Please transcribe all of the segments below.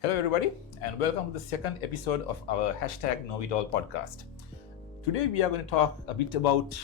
Hello, everybody, and welcome to the second episode of our #KnowItAll Podcast. Today, we are going to talk a bit about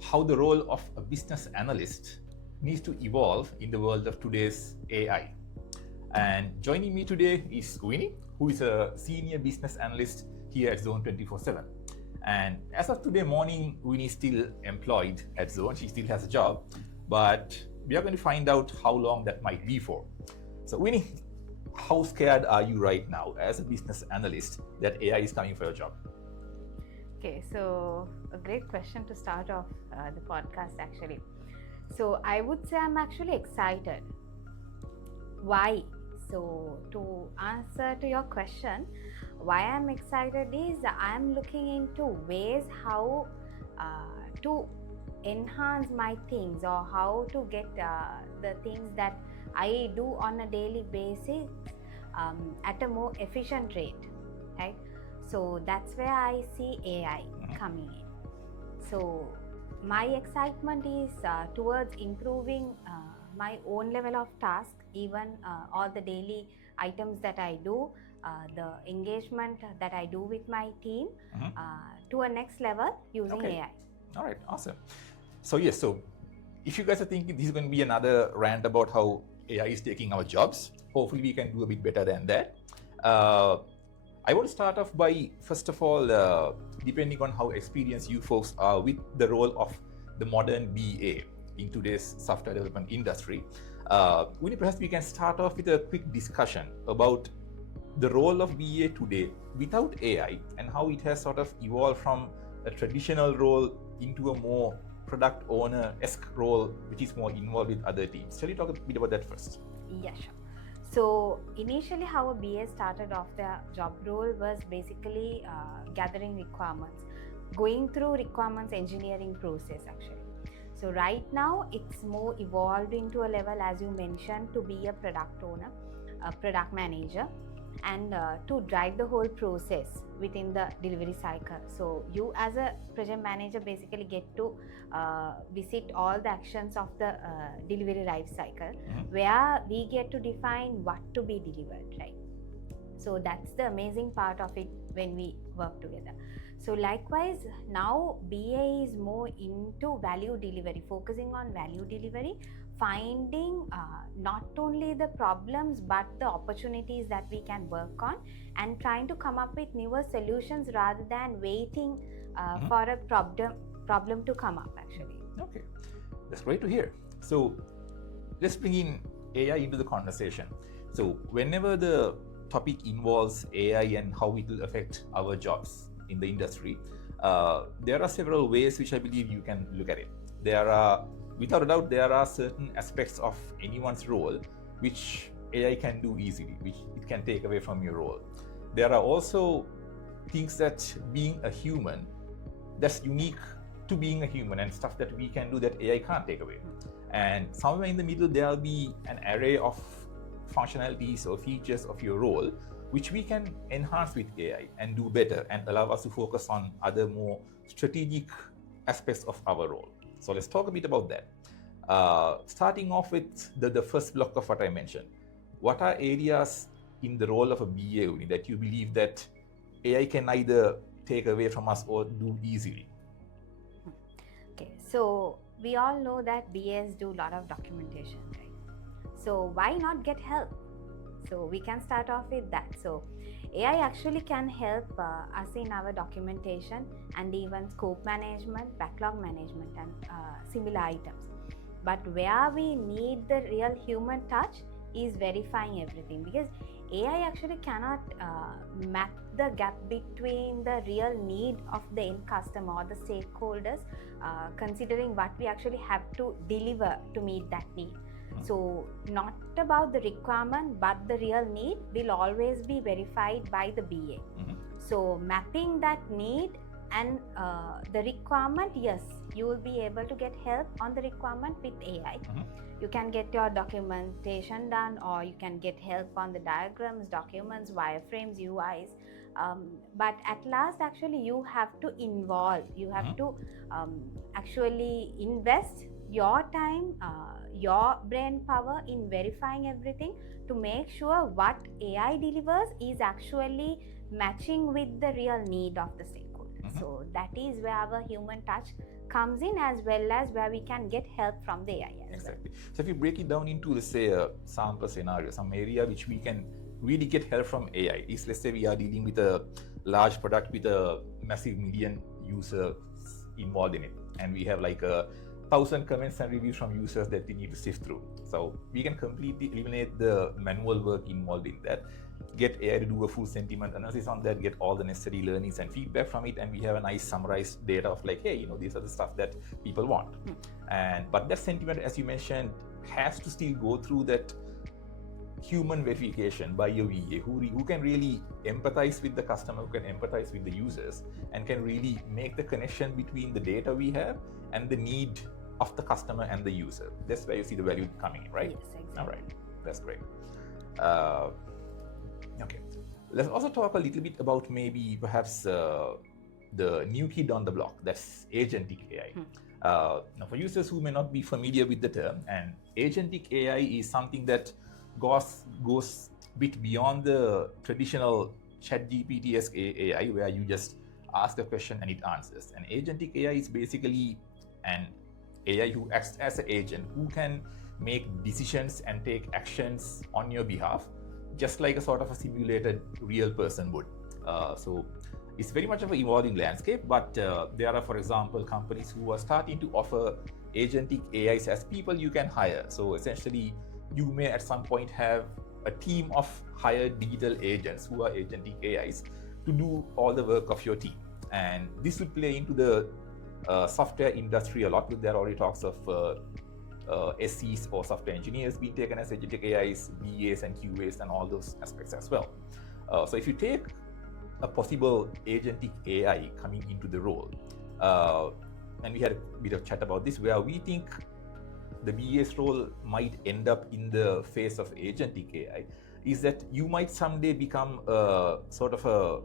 how the role of a business analyst needs to evolve in the world of today's AI. And joining me today is Uvini, who is a senior business analyst here at Zone 24/7. And as of today morning, Uvini is still employed at Zone. She still has a job, but we are going to find out how long that might be for. So, Uvini, how scared are you right now as a business analyst that AI is coming for your job? Okay, so a great question to start off the podcast actually. So I would say I'm actually excited. Why? So to answer to your question, why I'm excited is I'm looking into ways how to enhance my things or how to get the things that I do on a daily basis at a more efficient rate, right? So that's where I see AI coming in. So my excitement is towards improving my own level of task, even all the daily items that I do, the engagement that I do with my team to a next level using AI. All right, awesome. So yes, so if you guys are thinking this is going to be another rant about how AI is taking our jobs, hopefully we can do a bit better than that. I want to start off by, first of all, depending on how experienced you folks are with the role of the modern BA in today's software development industry, perhaps we can start off with a quick discussion about the role of BA today without AI and how it has sort of evolved from a traditional role into a more product owner-esque role, which is more involved with other teams. Shall you talk a bit about that first? Yeah, sure. So initially how a BA started off their job role was basically gathering requirements, going through requirements engineering process actually. So right now it's more evolved into a level, as you mentioned, to be a product owner, a product manager, and to drive the whole process within the delivery cycle. So you as a project manager basically get to visit all the actions of the delivery life cycle, where we get to define what to be delivered, right? So that's the amazing part of it when we work together. So likewise, now BA is more into value delivery, focusing on value delivery, finding not only the problems but the opportunities that we can work on, and trying to come up with newer solutions rather than waiting for a problem to come up actually. Okay, that's great to hear. So let's bring in AI into the conversation. So whenever the topic involves AI and how it will affect our jobs in the industry, there are several ways which I believe you can look at it. Without a doubt, there are certain aspects of anyone's role which AI can do easily, which it can take away from your role. There are also things that being a human, that's unique to being a human, and stuff that we can do that AI can't take away. And somewhere in the middle, there'll be an array of functionalities or features of your role which we can enhance with AI and do better and allow us to focus on other more strategic aspects of our role. So let's talk a bit about that. Starting off with the first block of what I mentioned. What are areas in the role of a BA that you believe that AI can either take away from us or do easily? Okay, so we all know that BAs do a lot of documentation, right? So why not get help? So we can start off with that. So AI actually can help us in our documentation and even scope management, backlog management, and similar items. But where we need the real human touch is verifying everything, because AI actually cannot map the gap between the real need of the end customer or the stakeholders, considering what we actually have to deliver to meet that need. So not about the requirement, but the real need will always be verified by the BA. So mapping that need and the requirement, yes, you will be able to get help on the requirement with AI. You can get your documentation done, or you can get help on the diagrams, documents, wireframes, UIs. But at last, actually, you have to involve, you have to actually invest your time, your brain power in verifying everything to make sure what AI delivers is actually matching with the real need of the stakeholder. So that is where our human touch comes in, as well as where we can get help from the AI as Exactly. So if you break it down into, let's say, a sample scenario, some area which we can really get help from AI is, let's say we are dealing with a large product with a massive million users involved in it, and we have like 1,000 comments and reviews from users that we need to sift through. So we can completely eliminate the manual work involved in that, get AI to do a full sentiment analysis on that, get all the necessary learnings and feedback from it, and we have a nice summarized data of like, hey, these are the stuff that people want. But that sentiment, as you mentioned, has to still go through that human verification by your VA who can really empathize with the customer, who can empathize with the users, and can really make the connection between the data we have and the need of the customer and the user. That's where you see the value coming in, right? Yes, exactly. All right, that's great. Okay, let's also talk a little bit about maybe perhaps the new kid on the block, that's agentic AI. Now, for users who may not be familiar with the term, and agentic AI is something that goes a bit beyond the traditional ChatGPT-esque AI where you just ask a question and it answers. And agentic AI is basically an AI who acts as an agent who can make decisions and take actions on your behalf, just like a sort of a simulated real person would. So it's very much of an evolving landscape, but there are, for example, companies who are starting to offer agentic AIs as people you can hire. So essentially, you may at some point have a team of hired digital agents who are agentic AIs to do all the work of your team. And this would play into the software industry a lot. There are already talks of SEs or software engineers being taken as agentic AIs, BAs and QAs and all those aspects as well. So if you take a possible agentic AI coming into the role, and we had a bit of chat about this, where we think the BA's role might end up in the face of agentic AI, is that you might someday become a sort of a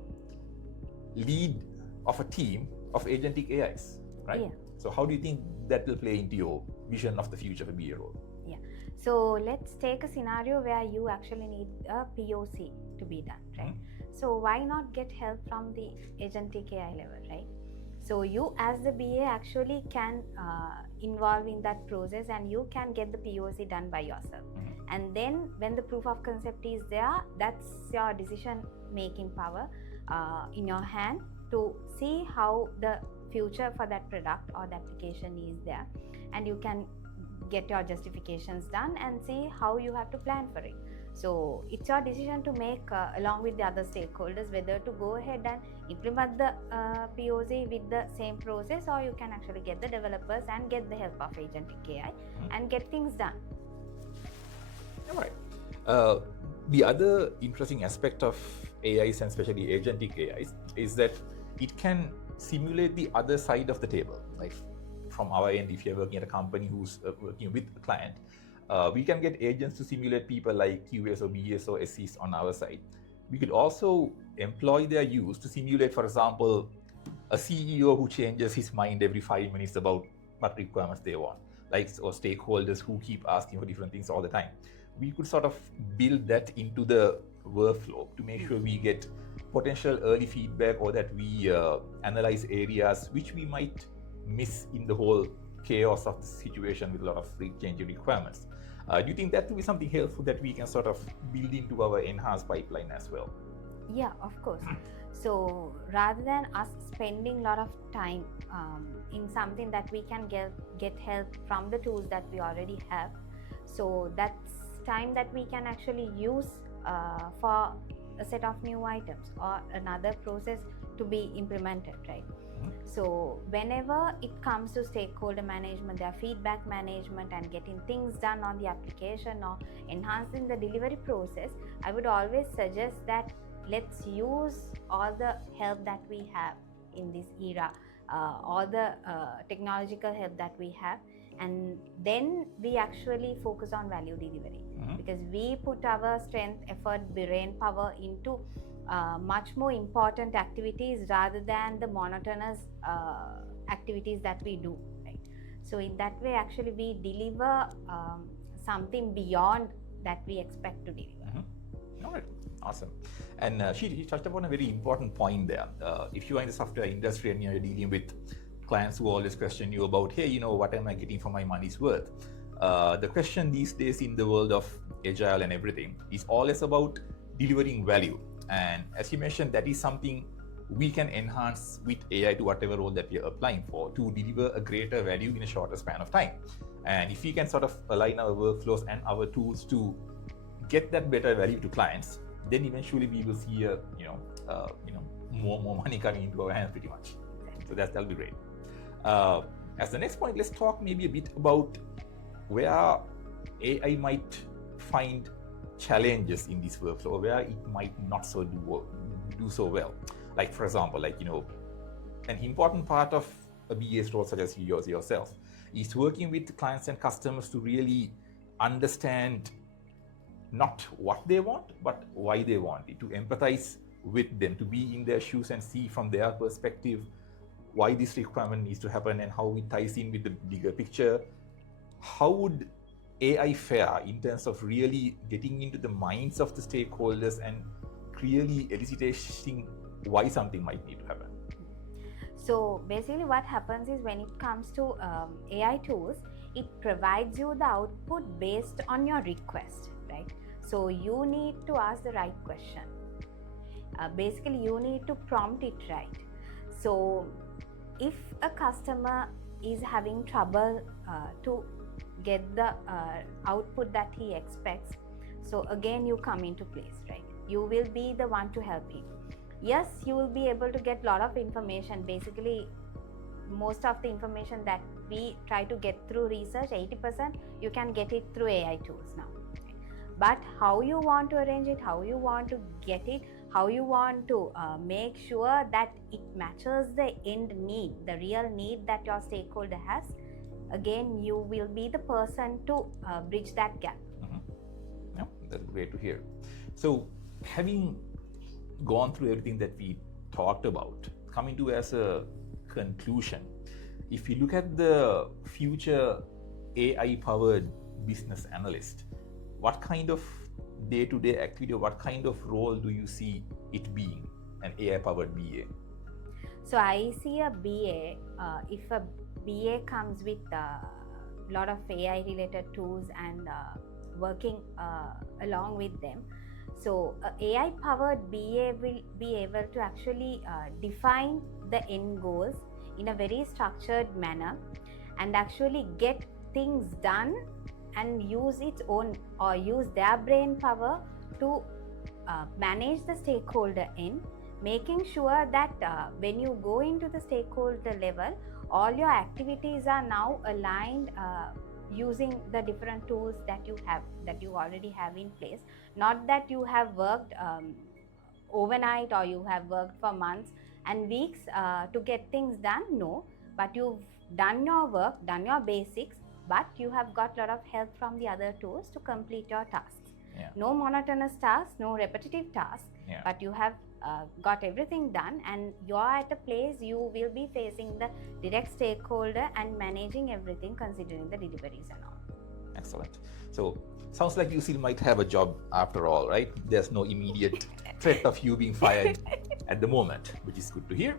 lead of a team of agentic AIs, right? Yeah. So how do you think that will play into your vision of the future of a BA role? Yeah. So let's take a scenario where you actually need a POC to be done, right? So why not get help from the agentic AI level, right? So you as the BA actually can involve in that process, and you can get the POC done by yourself. And then when the proof of concept is there, that's your decision making power in your hand to see how the future for that product or the application is there, and you can get your justifications done and see how you have to plan for it. So it's your decision to make along with the other stakeholders whether to go ahead and implement the POC with the same process, or you can actually get the developers and get the help of agentic AI and get things done. All right. The other interesting aspect of AIs, and especially agentic AIs, is that it can simulate the other side of the table. Like from our end, if you're working at a company who's working with a client, we can get agents to simulate people like QAs or BAs or SEs on our side. We could also employ their use to simulate, for example, a CEO who changes his mind every 5 minutes about what requirements they want, like, or stakeholders who keep asking for different things all the time. We could sort of build that into the workflow to make sure we get potential early feedback, or that we analyze areas which we might miss in the whole chaos of the situation with a lot of changing requirements. Do you think that will be something helpful that we can sort of build into our enhanced pipeline as well? Yeah, of course. So rather than us spending a lot of time in something that we can get help from the tools that we already have, so that's time that we can actually use for a set of new items or another process to be implemented, right? So whenever it comes to stakeholder management, their feedback management, and getting things done on the application or enhancing the delivery process, I would always suggest that let's use all the help that we have in this era, all the technological help that we have, and then we actually focus on value delivery, because we put our strength, effort, brain power into much more important activities rather than the monotonous activities that we do, right? So in that way, actually, we deliver something beyond that we expect to deliver. All right, awesome. And she touched upon a very important point there. If you are in the software industry and you're dealing with clients who always question you about, hey, what am I getting for my money's worth? The question these days in the world of agile and everything is always about delivering value. And as you mentioned, that is something we can enhance with AI to whatever role that we are applying for to deliver a greater value in a shorter span of time. And if we can sort of align our workflows and our tools to get that better value to clients, then eventually we will see more money coming into our hands pretty much. So that'll be great. As the next point, let's talk maybe a bit about where AI might find challenges in this workflow, where it might not do so well. Like for example, an important part of a BA's role, such as yourself, is working with clients and customers to really understand not what they want, but why they want it, to empathize with them, to be in their shoes and see from their perspective why this requirement needs to happen and how it ties in with the bigger picture. How would AI fare in terms of really getting into the minds of the stakeholders and clearly eliciting why something might need to happen? So basically what happens is, when it comes to AI tools, it provides you the output based on your request, right? So you need to ask the right question. Basically, you need to prompt it right. So if a customer is having trouble to get the output that he expects, so again you come into place, right? You will be the one to help him. Yes, you will be able to get a lot of information. Basically, most of the information that we try to get through research, 80%, you can get it through AI tools now. But how you want to arrange it, how you want to get it, how you want to make sure that it matches the end need, the real need that your stakeholder has, again, you will be the person to bridge that gap. Yeah, that's great to hear. So having gone through everything that we talked about, coming to as a conclusion, if you look at the future AI-powered business analyst, what kind of day-to-day activity, or what kind of role do you see it being, an AI-powered BA? So I see a BA, if a BA comes with a lot of AI-related tools and working along with them, so AI-powered BA will be able to actually define the end goals in a very structured manner and actually get things done and use its own, or use their brain power to manage the stakeholder in, making sure that when you go into the stakeholder level, all your activities are now aligned using the different tools that you already have in place. Not that you have worked overnight or you have worked for months and weeks to get things done, no, but you've done your work, done your basics, but you have got a lot of help from the other tools to complete your tasks. Yeah. No monotonous tasks, no repetitive tasks, Yeah. but you have got everything done, and you're at a place you will be facing the direct stakeholder and managing everything, considering the deliveries and all. Excellent. So sounds like you still might have a job after all, right? There's no immediate threat of you being fired at the moment, which is good to hear.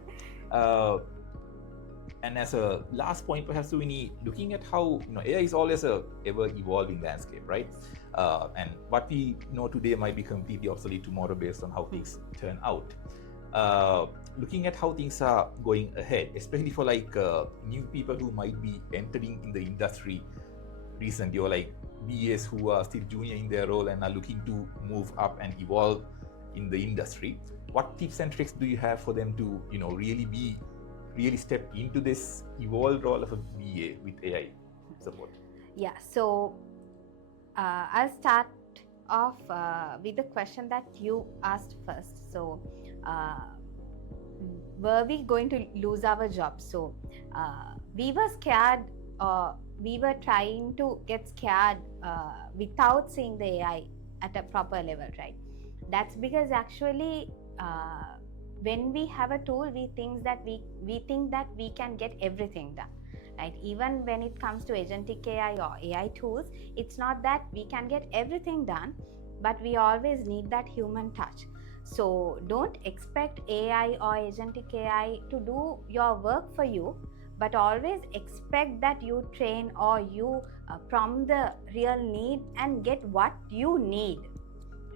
And as a last point, perhaps, Uvini, looking at how AI is always a ever-evolving landscape, right? And what we know today might be completely obsolete tomorrow based on how things turn out. Looking at how things are going ahead, especially for new people who might be entering in the industry recently, or like BAs who are still junior in their role and are looking to move up and evolve in the industry, what tips and tricks do you have for them to really step into this evolved role of a BA with AI support? Yeah, so I'll start off with the question that you asked first. So were we going to lose our jobs? So we were scared, we were trying to get scared without seeing the AI at a proper level, right? That's because actually when we have a tool, we think that we can get everything done, right? Even when it comes to agentic AI or AI tools, it's not that we can get everything done, but we always need that human touch. So don't expect AI or agentic AI to do your work for you, but always expect that you train or you prompt the real need and get what you need,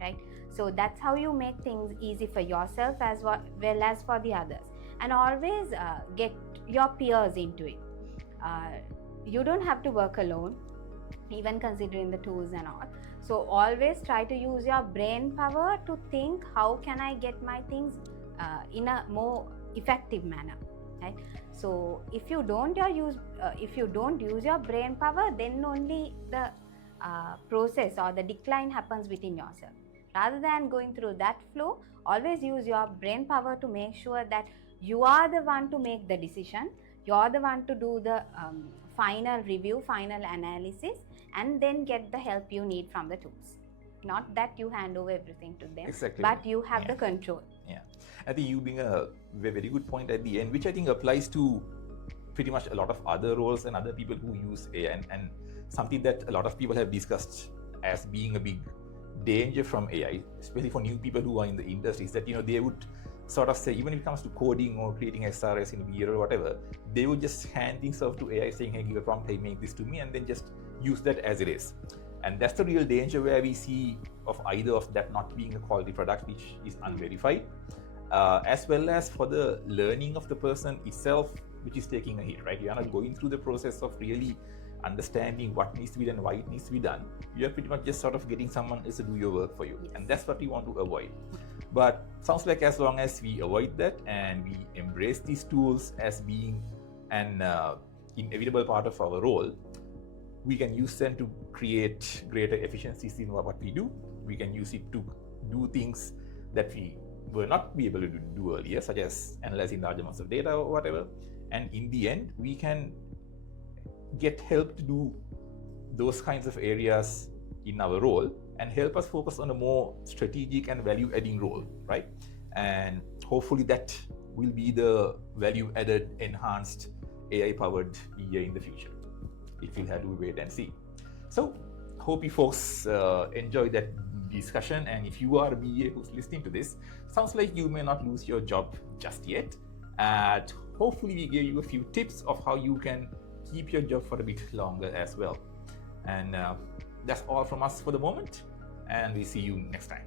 right? So that's how you make things easy for yourself as well as for the others. And always get your peers into it. You don't have to work alone, even considering the tools and all. So always try to use your brain power to think, how can I get my things in a more effective manner, right? So if you don't use your brain power, then only the process or the decline happens within yourself. Rather than going through that flow, always use your brain power to make sure that you are the one to make the decision, you're the one to do the final review, final analysis, and then get the help you need from the tools. Not that you hand over everything to them, exactly, but you have the control. Yeah, I think you bring a very good point at the end, which I think applies to pretty much a lot of other roles and other people who use AI, and something that a lot of people have discussed as being a big danger from AI, especially for new people who are in the industry, is that they would sort of say, even if it comes to coding or creating SRS in VR or whatever, they would just hand things off to AI saying, hey, give a prompt, hey, make this to me, and then just use that as it is. And that's the real danger, where we see of either of that not being a quality product which is unverified, as well as for the learning of the person itself, which is taking a hit, right? You are not going through the process of really understanding what needs to be done, why it needs to be done. You are pretty much just sort of getting someone else to do your work for you. Yes. And that's what we want to avoid. But sounds like as long as we avoid that and we embrace these tools as being an inevitable part of our role, we can use them to create greater efficiencies in what we do. We can use it to do things that we were not be able to do earlier, such as analyzing large amounts of data or whatever. And in the end, we can get help to do those kinds of areas in our role and help us focus on a more strategic and value-adding role, right? And hopefully that will be the value-added, enhanced, AI-powered BA in the future. It will have to wait and see. So, hope you folks enjoy that discussion. And if you are a BA who's listening to this, sounds like you may not lose your job just yet. And hopefully we gave you a few tips of how you can keep your job for a bit longer as well. And that's all from us for the moment, and we see you next time.